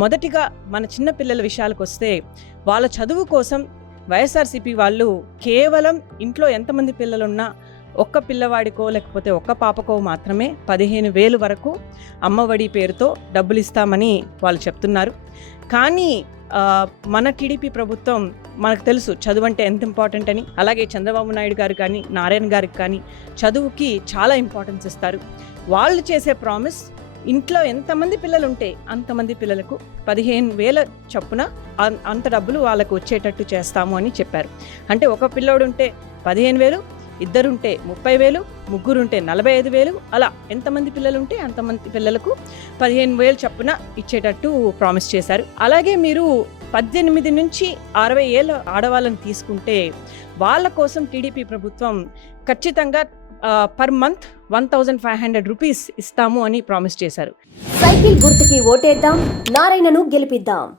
మొదటిగా మన చిన్న పిల్లల విషయాలకు వస్తే వాళ్ళ చదువు కోసం వైఎస్ఆర్సీపీ వాళ్ళు కేవలం ఇంట్లో ఎంతమంది పిల్లలున్నా ఒక్క పిల్లవాడికో లేకపోతే ఒక్క పాపకో మాత్రమే పదిహేను వేలు వరకు అమ్మఒడి పేరుతో డబ్బులు ఇస్తామని వాళ్ళు చెప్తున్నారు. కానీ మన టీడీపీ ప్రభుత్వం మనకు తెలుసు చదువు అంటే ఎంత ఇంపార్టెంట్ అని. అలాగే చంద్రబాబు నాయుడు గారు కానీ నారాయణ గారికి కానీ చదువుకి చాలా ఇంపార్టెన్స్ ఇస్తారు. వాళ్ళు చేసే ప్రామిస్ ఇంట్లో ఎంతమంది పిల్లలు ఉంటే అంతమంది పిల్లలకు పదిహేను వేల చొప్పున అంత డబ్బులు వాళ్ళకు వచ్చేటట్టు చేస్తాము అని చెప్పారు. అంటే ఒక పిల్లోడు ఉంటే పదిహేను వేలు ఇద్దరుంటే ముప్పై వేలు ముగ్గురుంటే నలభై ఐదు వేలు అలా ఎంతమంది పిల్లలు ఉంటే అంతమంది పిల్లలకు పదిహేను వేలు చొప్పున ఇచ్చేటట్టు ప్రామిస్ చేశారు. అలాగే మీరు పద్దెనిమిది నుంచి అరవై ఏళ్ళ ఆడవాళ్ళని తీసుకుంటే వాళ్ళ కోసం టీడీపీ ప్రభుత్వం ఖచ్చితంగా per month one thousand five hundred rupees ఇస్తాము అని ప్రామిస్ చేశారు. సైకిల్ గుర్తుకి ఓటేద్దాం నారాయణను గెలిపిద్దాం.